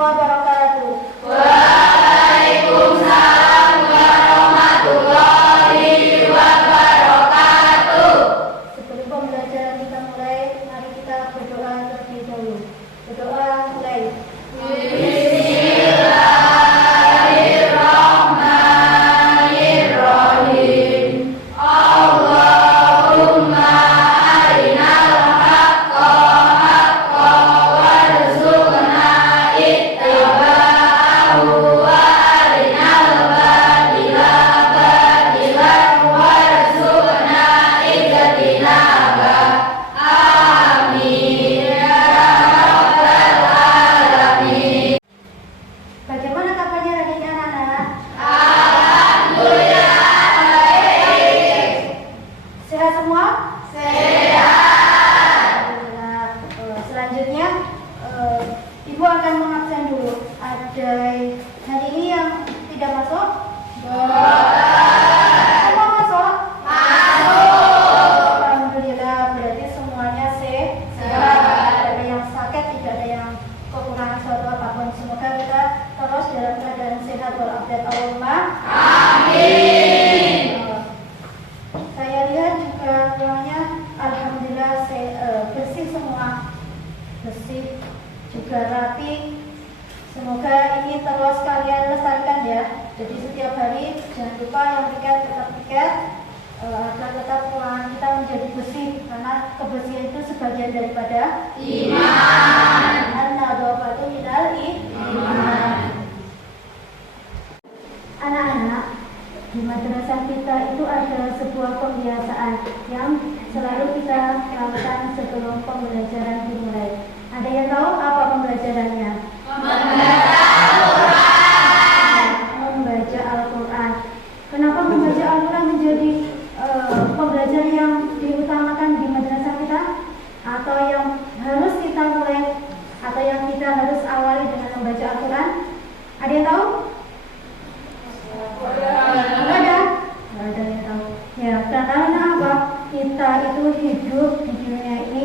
wabarakatuh. Waalaikumsalam warahmatullahi wabarakatuh. Sebelum pembelajaran kita mulai, mari kita berdoa terlebih dahulu. Berdoa mulai. Bismillahirrahmanirrahim. Allahumma arinal haqqa haqqa warzuqna ittaba'ahu wa arinal batila batilan warzuqna ijtinaba. Amin ya rabbal alamin. Bagaimana kabarnya hari ini anak-anak? Alhamdulillah baik. Sehat semua? Sehat. Alhamdulillah. Selanjutnya Ibu akan mengabsen dulu. Ada hari ini yang tidak masuk? Semua masuk? Masuk. Alhamdulillah, berarti semuanya sehat. Tidak ada yang sakit, tidak ada yang kekurangan suatu apapun. Semoga kita terus dalam keadaan sehat walafiat. Allahumma Amin. Saya lihat juga ruangnya alhamdulillah bersih semua, bersih juga rapi. Semoga ini terus kalian lestarikan ya. Jadi setiap hari jangan lupa yang piket tetap piket agar tetap ruangan kita menjadi bersih, karena kebersihan itu sebagian daripada Iman. an-nadhafatu minal iman. Anak-anak, di madrasah kita itu ada sebuah pembiasaan yang selalu kita lakukan sebelum pembelajaran dimulai. Ada yang tahu apa pembelajarannya? Membaca Al-Quran. Kenapa membaca Al-Quran menjadi pembelajaran yang diutamakan di madrasah kita? Atau yang harus kita mulai, atau yang kita harus awali dengan membaca Al-Quran? Ada yang tahu? Nggak ada? Nggak ada yang tahu. Ya, karena apa? Kita itu hidup di dunia ini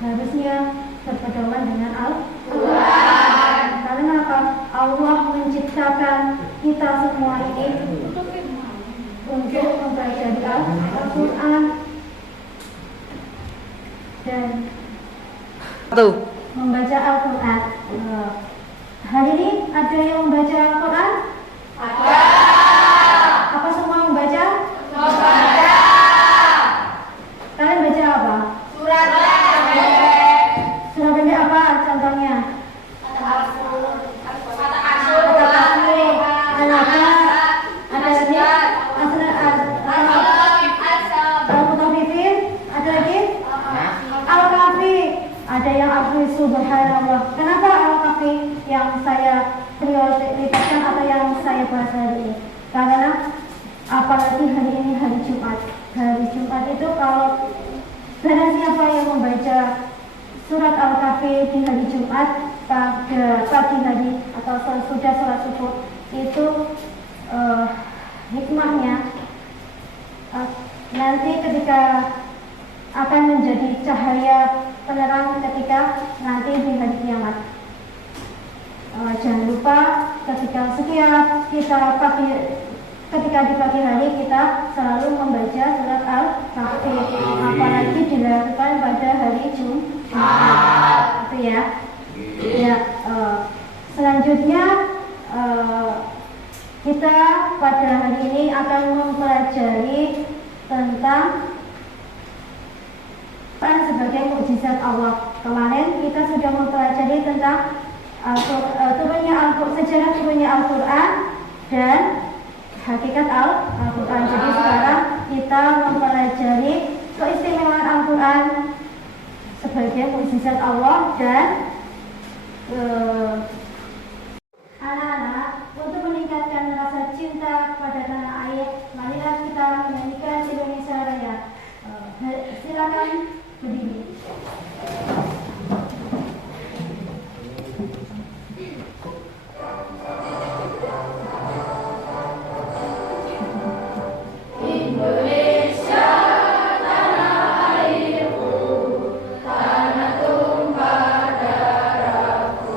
harusnya berpedoman dengan Al-Quran. Karena apa? Allah menciptakan kita semua ini untuk mempelajari Al-Quran dan membaca Al-Quran. Hari ini ada yang membaca Al-Quran? Ada. Apa semua membaca? Membaca. Kalian baca apa? Surat pendek. Surat pendek apa contohnya? Ada yang Al-Kahfi, subhanallah. Kenapa Al-Kahfi yang saya prioritaskan atau yang saya bahas hari ini? Karena apalagi hari ini hari Jumat. Hari Jumat itu kalau barang siapa yang membaca surat Al-Kahfi di hari Jumat pada pagi hari atau sudah sholat subuh, itu hikmahnya nanti ketika akan menjadi cahaya penerang ketika nanti di hari kiamat. Jangan lupa ketika setiap kita ketika di pagi hari kita selalu membaca surat Al-Kahfi, apalagi dilakukan pada hari Jumat. Itu ya. Ya. Selanjutnya kita pada hari ini akan mempelajari tentang sebagai mukjizat Allah. Kemarin kita sudah mempelajari tentang sejarah turunnya Al-Quran dan hakikat Al-Quran. Jadi sekarang kita mempelajari keistimewaan Al-Quran sebagai mukjizat Allah dan anak-anak, untuk meningkatkan rasa cinta kepada tanah air, marilah kita menyanyikan Indonesia Raya. Silakan berdiri. Indonesia tanah airku, tanah tumpah darahku.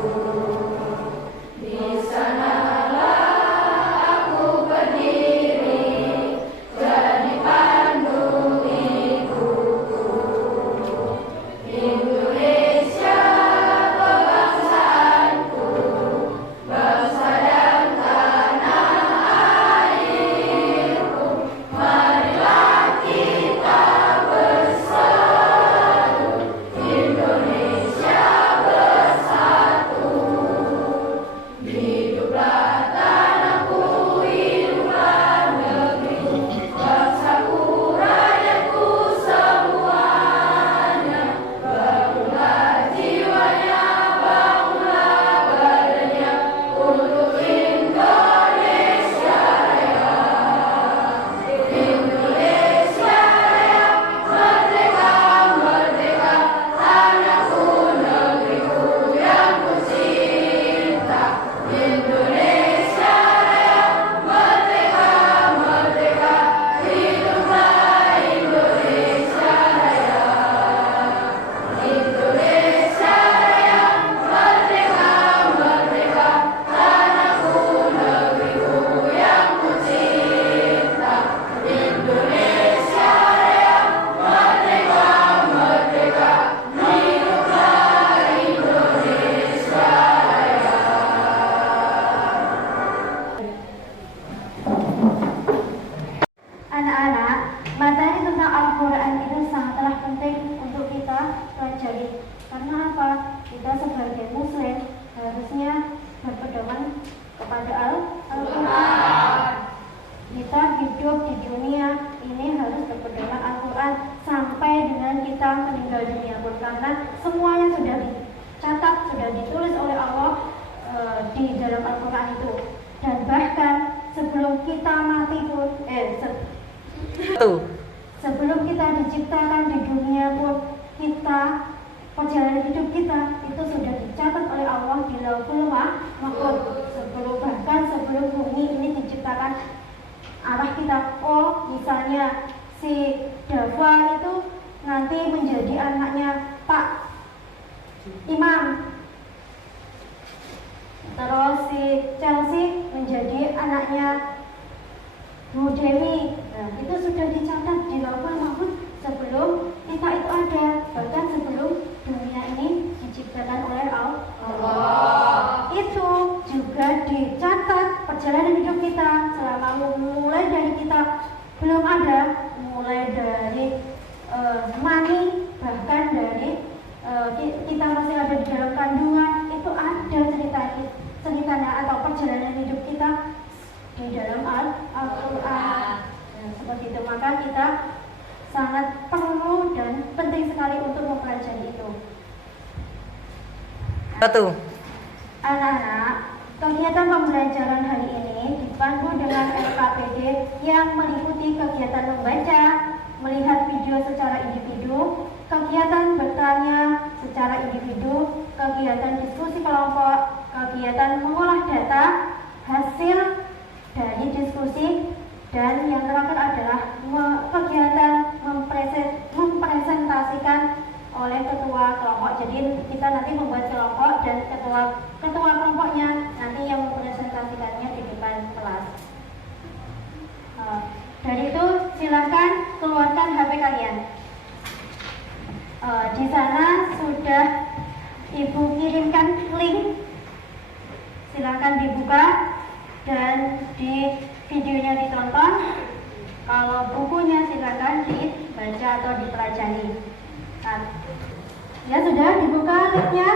kita sebagai muslim harusnya berpedoman kepada Al-Quran. Kita hidup di dunia ini harus berpedoman Al-Quran sampai dengan kita meninggal dunia pun, karena semuanya sudah dicatat, sudah ditulis oleh Allah di dalam Al-Quran itu. Dan bahkan sebelum kita mati pun sebelum kita diciptakan di dunia pun, kita perjalanan hidup kita itu sudah dicatat oleh Allah di Lauhul Mahfuz. Bahkan sebelum bumi ini diciptakan, arah kita, oh misalnya si Dava itu nanti menjadi anaknya Pak Imam, terus si Chelsea menjadi anaknya Bu Dewi. Nah, itu sudah dicatat di Lauhul Mahfuz sebelum kita itu ada, bahkan sebelum dunia ini diciptakan oleh Allah. Itu juga dicatat perjalanan hidup kita selama mulai dari kita belum ada, mulai dari mani, bahkan dari kita masih ada di dalam kandungan, itu ada ceritanya atau perjalanan hidup kita di dalam Al-Quran. Seperti itu, maka kita sangat perlu dan penting sekali untuk mempelajari itu. Anak-anak, kegiatan pembelajaran hari ini dipandu dengan LKPD yang meliputi kegiatan membaca, melihat video secara individu, kegiatan bertanya secara individu, kegiatan diskusi kelompok, kegiatan mengolah data, hasil dari diskusi, dan yang terakhir adalah kegiatan mempresentasikan oleh ketua kelompok. Jadi kita nanti membuat kelompok dan ketua kelompoknya nanti yang mempresentasikannya di depan kelas. Dari itu silakan keluarkan HP kalian. Di sana sudah Ibu kirimkan link, silakan dibuka dan di videonya ditonton. Kalau bukunya silakan dibaca atau dipelajari. Ya sudah dibuka linknya,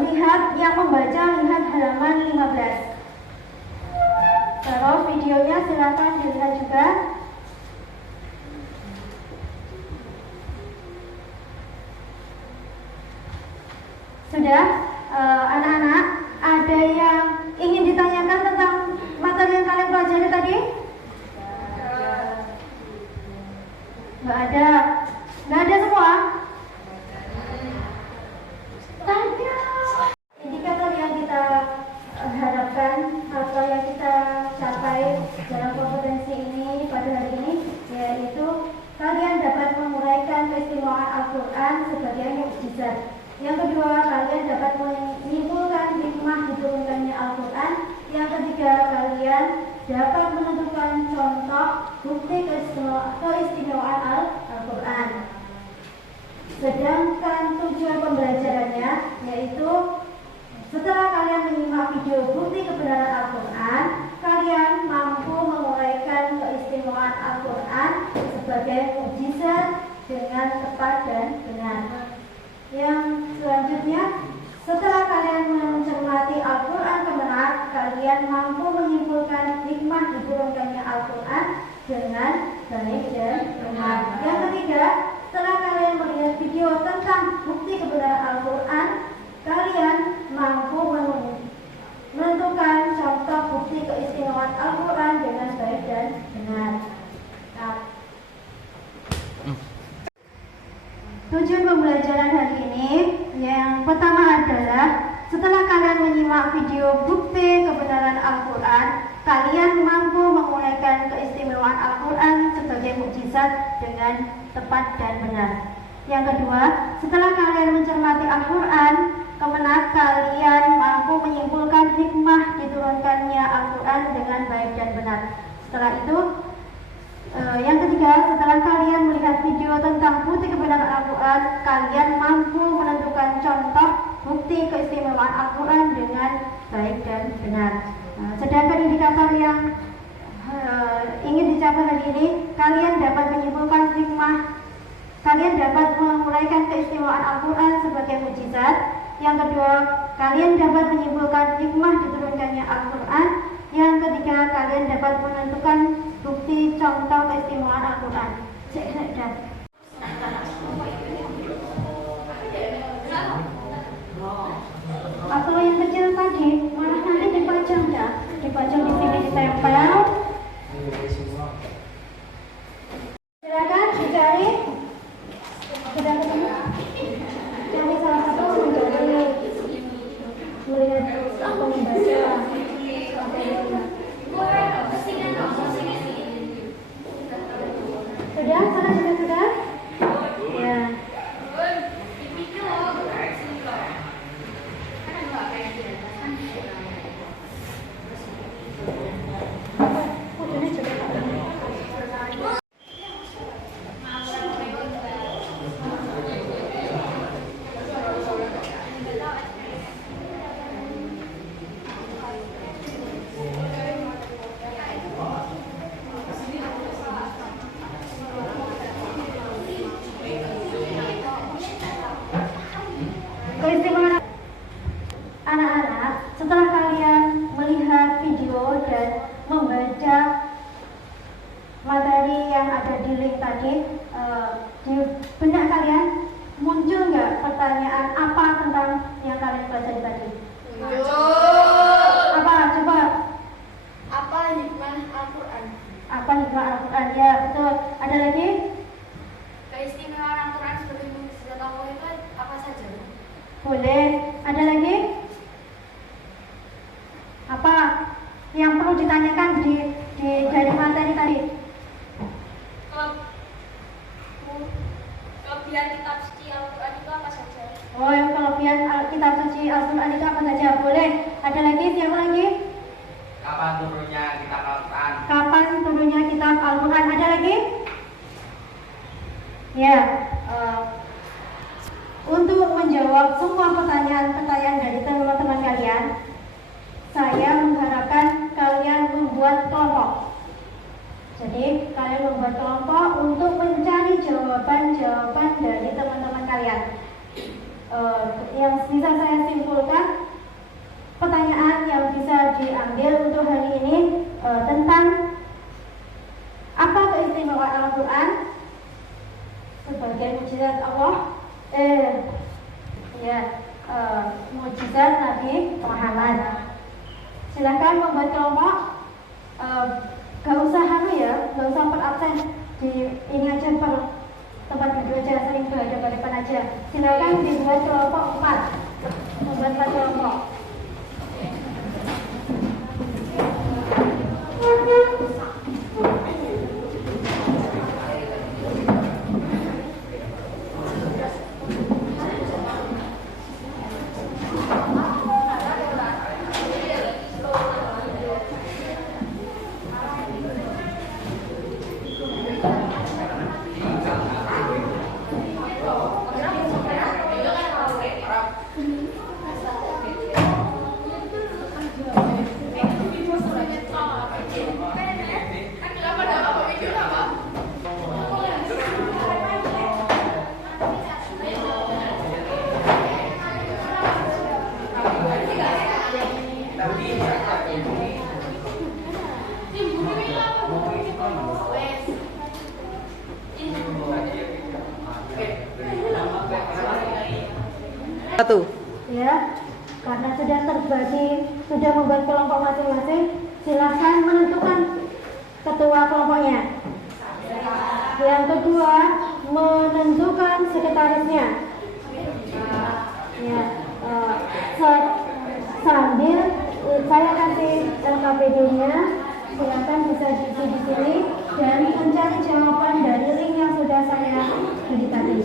lihat yang membaca, lihat halaman 15. Terus videonya silakan dilihat juga. Sudah, anak-anak, ada yang ingin ditanyakan tentang materi yang kalian pelajari tadi? Nggak ada. Nggak ada semua? Tanya. Indikator yang kita harapkan atau yang kita capai dalam kompetensi ini pada hari ini, yaitu kalian dapat menguraikan keistimewaan Al-Quran sebagai mukjizat. Yang kedua, kalian dapat menyimpulkan hikmah diturunkannya Al-Quran. Yang ketiga, kalian dapat menentukan contoh bukti keistimewaan Al-Quran. Sedangkan tujuan pembelajarannya yaitu setelah kalian menyimak video bukti kebenaran Al-Quran, kalian mampu menguraikan keistimewaan Al-Quran sebagai mukjizat dengan tepat dan benar. Yang selanjutnya, setelah kalian mencermati Al-Quran kebenaran, kalian mampu menyimpulkan hikmah diturunkannya Al-Quran dengan baik dan benar. Yang ketiga, setelah kalian melihat video tentang bukti kebenaran Al-Quran, kalian mampu menentukan contoh bukti keistimewaan Al-Quran dengan baik dan benar. Tujuan pembelajaran hari ini yang pertama adalah setelah kalian menyimak video bukti kebenaran Al-Quran, kalian mampu menguraikan keistimewaan Al-Quran sebagai mukjizat dengan tepat dan benar. Yang kedua, setelah kalian mencermati Al-Quran, kalian mampu menyimpulkan hikmah diturunkannya Al-Quran dengan baik dan benar. Setelah itu, yang ketiga, setelah kalian melihat video tentang bukti kebenaran Al-Quran, kalian mampu menentukan contoh bukti keistimewaan Al-Quran dengan baik dan benar. Sedangkan indikator yang ingin dicapai hari ini, kalian dapat menyimpulkan hikmah, kalian dapat menguraikan keistimewaan Al-Quran sebagai mukjizat, Yang kedua, kalian dapat menyimpulkan hikmah diturunkannya Al-Quran. Yang ketiga, kalian dapat menentukan bukti contoh keistimewaan Al-Quran. Atau yang kecil tadi, malah nanti dipajang ya, dipajang di sini, ditempel. Silakan dicari. Sudah ketemu? Cari salah satu mencari melihat atau membaca materinya. Sudah? Sana sudah? Ya. Keistimewaan anak-anak, setelah kalian melihat video dan membaca materi yang ada di link tadi, di benak kalian muncul nggak pertanyaan apa tentang yang kalian baca tadi? Apa? Coba. Apa hikmah Al-Quran? Apa hikmah Al-Quran? Ya, betul. Ada lagi? Keistimewaan Al-Quran sebagai mukjizat Allah itu apa saja? Boleh. Ada lagi? Apa yang perlu ditanyakan dari materi tadi? Kelebihan kitab suci Al-Quran itu apa saja? Oh, yang kelebihan kitab suci Al-Quran itu apa saja? Boleh. Ada lagi? Siapa lagi? Kapan turunnya kitab Al-Quran? Kapan turunnya kitab Al-Quran? Ada lagi? Ya. Untuk menjawab semua pertanyaan-pertanyaan dari teman-teman kalian, saya mengharapkan kalian membuat kelompok. Jadi, kalian membuat kelompok untuk mencari jawaban-jawaban dari teman-teman kalian. Yang bisa saya simpulkan, pertanyaan yang bisa diambil untuk hari ini tentang apa keistimewaan Al-Quran sebagai mukjizat Allah, mukjizat Nabi Muhammad. Silahkan membuat kelompok. Gak usah gak usah per absen di ini aja, per tempat duduk aja, sering berhadapan aja. Silahkan dibuat kelompok 4. Membuat 4 kelompok. Satu. Ya, karena sudah terbagi, sudah membuat kelompok masing-masing, silahkan menentukan ketua kelompoknya. Yang kedua, menentukan sekretarisnya. Ya, sambil saya kasih LKPD-nya, silahkan bisa diisi di sini dan mencari jawaban dari link yang sudah saya beri tadi.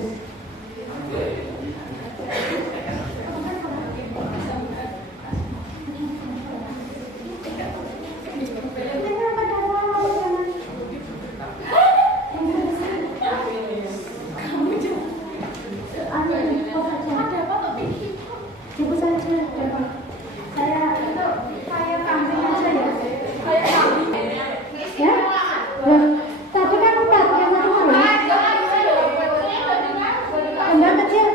Tadi kan 4, yang satu mana? Enggak kecil.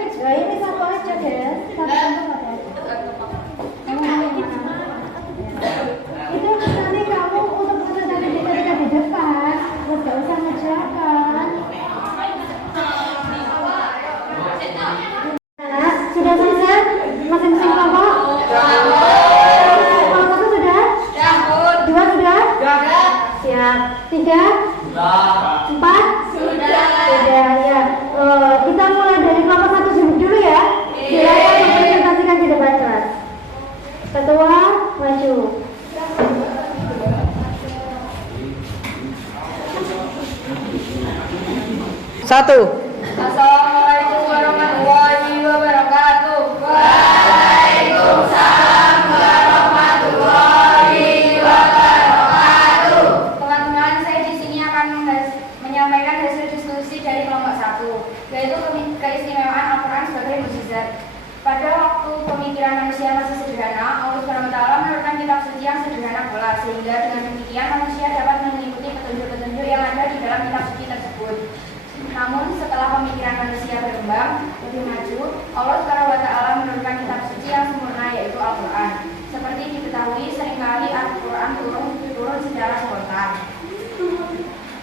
1. Assalamualaikum warahmatullahi wabarakatuh. Waalaikumsalam warahmatullahi wabarakatuh. Teman-teman, saya di sini akan menyampaikan hasil diskusi dari kelompok 1, yaitu keistimewaan Al-Quran sebagai mukjizat. Pada waktu pemikiran manusia masih sederhana, Allah SWT menurunkan kitab suci yang sederhana pula, sehingga dengan demikian manusia dapat mengikuti petunjuk-petunjuk yang ada di dalam kitab suci tersebut. Namun setelah pemikiran manusia berkembang lebih maju, Allah SWT menurunkan kitab suci yang sempurna, yaitu Al-Quran. Seperti diketahui, seringkali Al-Quran turun secara spontan.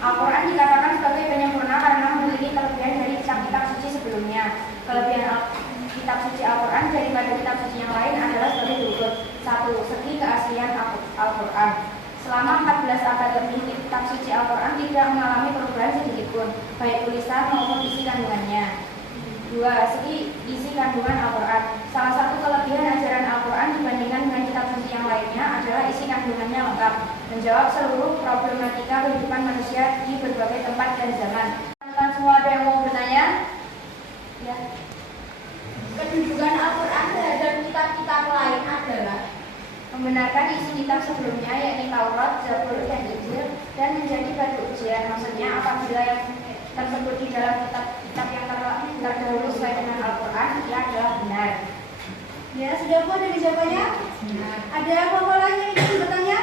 Al-Quran dikatakan sebagai penyempurna karena memiliki kelebihan dari kitab suci sebelumnya. Kelebihan kitab suci Al-Quran daripada kitab suci yang lain adalah sebagai berikut. 1. Segi keaslian Al-Quran. Selama 14 abad lebih, kitab suci Al-Quran tidak mengalami perubahan sedikitpun, baik tulisan maupun isi kandungannya. 2. Segi isi kandungan Al-Quran. Salah satu kelebihan ajaran Al-Quran dibandingkan dengan kitab suci yang lainnya adalah isi kandungannya lengkap, menjawab seluruh problematika kehidupan manusia di berbagai tempat dan zaman. Teman-teman semua ada yang mau bertanya? Ya. Kedudukan Al-Quran terhadap kitab-kitab lain adalah Membenarkan isi kitab sebelumnya, yakni Taurat, Zabur, dan Injil, dan menjadi batu ujian. Maksudnya, apabila yang tersebut di dalam kitab-kitab yang terdahulu sesuai dengan Al-Quran, ia adalah benar. Ya, sudah puas dari jawabannya? Ada kelompok lain yang ingin bertanya?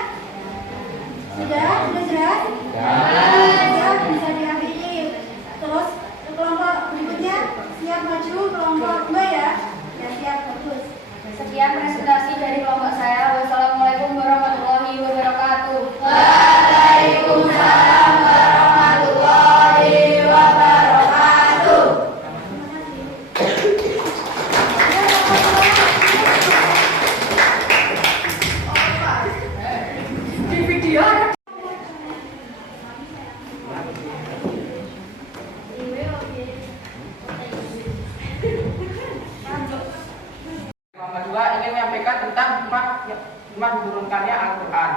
Sudah jelas? Ya, bisa diakhiri. Terus kelompok berikutnya siap maju, kelompok 2 ya. Ya, siap, bagus. Sekian presentasi dari kelompok saya. Wassalamualaikum warahmatullahi wabarakatuh. Waalaikumsalam warahmatullahi wabarakatuh. Di video. Kelompok 2 ingin menyampaikan tentang hikmah diturunkannya Al-Quran.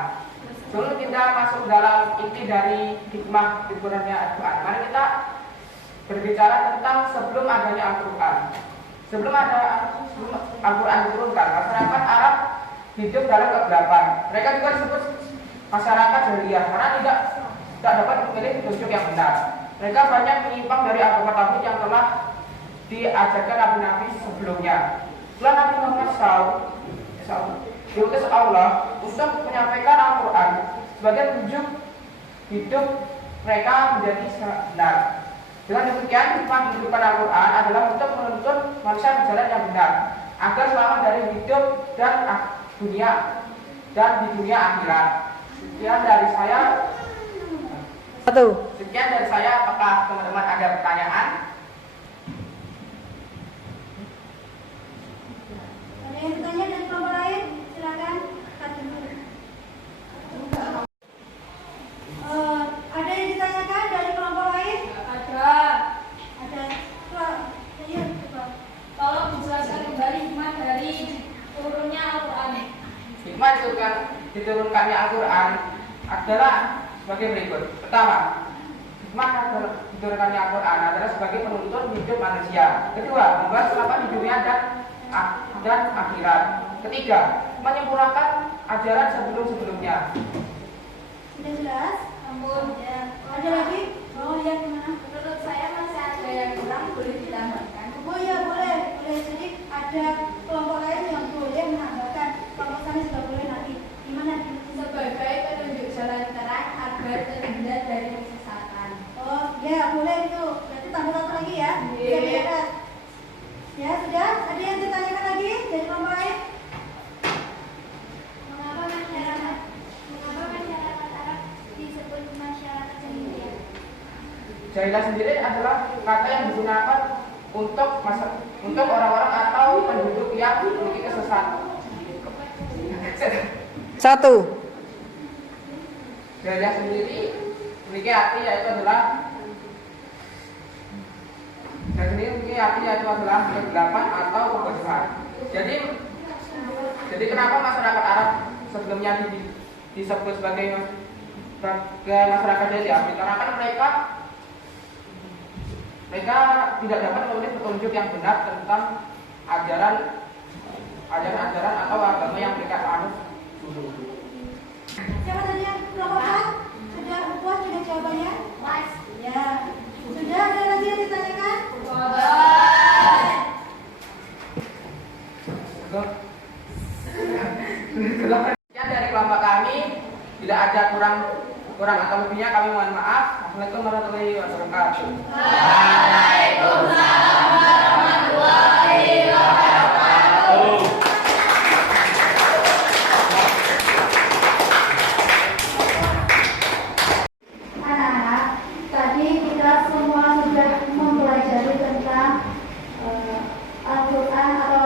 Sebelum kita masuk dalam inti dari hikmah diturunkannya Al-Quran, mari kita berbicara tentang sebelum adanya Al-Quran. Sebelum Al-Quran diturunkan, masyarakat Arab hidup dalam kegelapan. Mereka juga disebut masyarakat jahiliyah karena tidak dapat memilih petunjuk yang benar. Mereka banyak menyimpang dari agama tauhid yang telah diajarkan nabi-nabi sebelumnya. Setelah Nabi Muhammad SAW diutus Allah untuk menyampaikan Al-Quran sebagai petunjuk hidup mereka menjadi benar. Dengan demikian, hikmah kehidupan Al-Quran adalah untuk menuntun manusia ke jalan yang benar agar selamat dari hidup dan di dunia akhirat. Sekian dari saya. 1. Sekian dari saya. Apakah teman-teman ada pertanyaan? Ada yang bertanya dari kelompok lain? Silakan. Ada yang ditanyakan dari kelompok lain? Ada. Ada. Ayo, coba. Tolong dijelaskan kembali hikmah dari turunnya Al-Quran. Hikmah diturunkannya Al-Quran adalah sebagai berikut. Pertama, hikmah diturunkannya Al-Quran adalah sebagai penuntun hidup manusia. Kedua, membahas selamat di dunia dan akhirat. Ketiga, menyempurnakan ajaran sebelum-sebelumnya. Sudah jelas? Ampun. Ya. Ada lagi? Oh ya, gimana? Menurut saya masih ada yang kurang, boleh ditambahkan. Oh ya, boleh. Jadi ada kelompok lain yang boleh menambahkan. Kelompok kami juga boleh nanti. Gimana? Sebagai petunjuk jalan terang agar terhindar dari kesesatan. Oh ya, boleh itu. Berarti tambah satu lagi ya. Iya. Biar ya, sudah. Ada yang ditanyakan lagi dari kelompok lain? Mengapa masyarakat Arab disebut masyarakat jahiliyah? Jahilah sendiri adalah kata yang digunakan untuk orang-orang atau penduduk yang memiliki kesesatan. 1. Jahilah sendiri memiliki arti yaitu adalah kegelapan atau kebodohan. Jadi kenapa masyarakat Arab sebelumnya disebut sebagai masyarakat jahiliyah? Dikarenakan mereka mereka tidak dapat memberi petunjuk yang benar tentang ajaran-ajaran atau agama yang mereka anut dulu. Siapa tadi yang melakukan? Sudah puas sudah jawabannya? Mas. Ya. Sudah ada lagi yang ditanyakan? Sekian dari kelompok kami. Bila ada kurang atau lebihnya kami mohon maaf. Assalamualaikum warahmatullahi wabarakatuh. Waalaikumsalam warahmatullahi wabarakatuh. Anak-anak, tadi kita semua sudah mempelajari tentang Al-Quran atau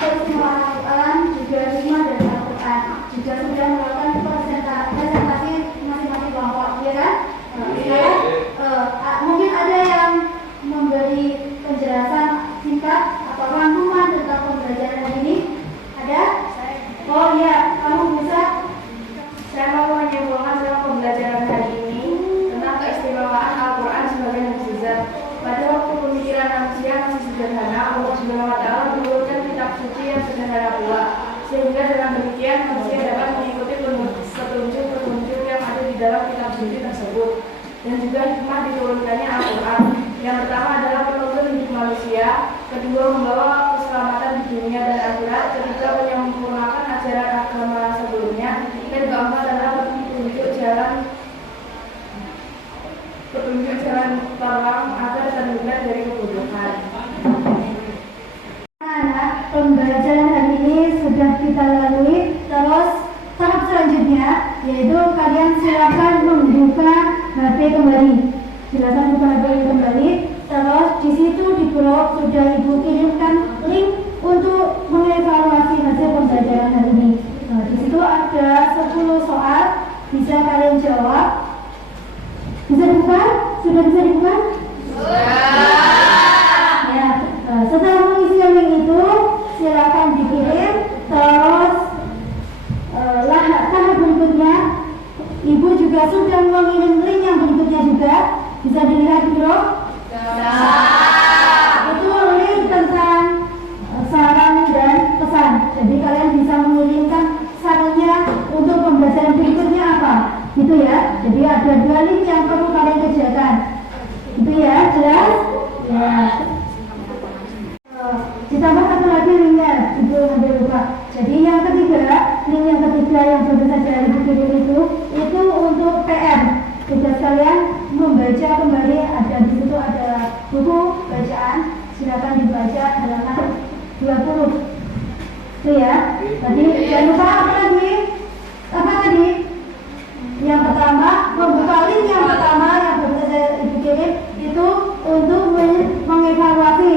keistimewaan Al-Quran, juga hikmah dari Al-Quran. Juga sudah melakukan presentasi masing-masing kelompok, ya kan? Mungkin ada yang memberi penjelasan singkat atau rangkuman tentang pembelajaran hari ini. Ada? Oh iya, kamu bisa. Saya mau menyimpulkan tentang pembelajaran hari ini tentang keistimewaan Al-Quran sebagai mukjizat. Pada waktu pemikiran manusia masih sederhana, Allah Subhanahu wa Ta'ala menurunkan kitab suci yang sederhana pula, sehingga dengan demikian manusia dapat mengikuti petunjuk-petunjuk yang ada di dalam kitab suci tersebut. Dan juga hikmah diturunkannya Al-Quran. Yang pertama adalah penuntun hidup manusia, kedua membawa keselamatan di dunia dan akhirat, ketiga menyempurnakan ajaran agama sebelumnya, dan keempat adalah petunjuk jalan terang agar terhindar dari kebodohan. Anak-anak, pembelajaran hari ini sudah kita lalui. Terus tahap selanjutnya yaitu kalian silakan membuka HP kembali. Silakan buka HP kembali. Terus di situ di blog sudah Ibu kirimkan link untuk mengevaluasi hasil pembelajaran hari ini. Nah, di situ ada 10 soal, bisa kalian jawab. Bisa dibuka? Sudah bisa dibuka? Ya, setelah mengisi link itu silakan dikirim. Terus tahap berikutnya Ibu juga sudah mengirim link yang berikutnya juga, bisa dilihat di blog. Itu link tentang saran dan pesan. Jadi kalian bisa mengirimkan sarannya untuk pembelajaran berikutnya apa, gitu ya. Jadi ada 2 link yang perlu kalian kerjakan, gitu ya, jelas? Ya. Ditambah satu lagi linknya, Ibu nanti lupa. Jadi yang ketiga, link yang ketiga yang baru saja Ibu kirim itu untuk PR. Tugas kalian membaca kembali, ada di situ ada buku bacaan, silakan dibaca halaman 20. Itu ya. Tadi jangan lupa apa lagi? Apa tadi? Yang pertama, membuka link yang pertama yang baru saja Ibu kirim itu untuk mengevaluasi.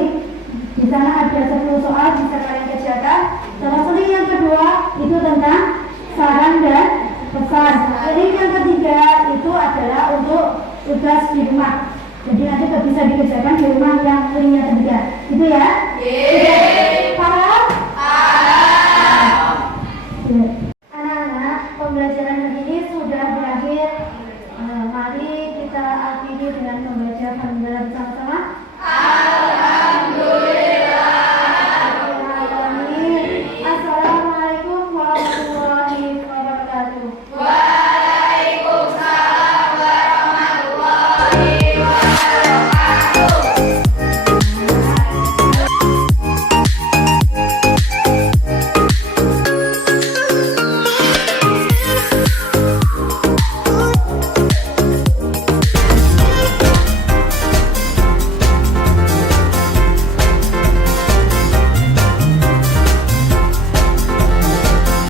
Di sana ada 10 soal bisa kalian kerjakan. Terus link yang kedua itu tentang saran dan pesan. Link yang ketiga itu adalah untuk tugas di rumah. Jadi nanti bisa dikerjakan di rumah yang link yang ketiga. Gitu ya?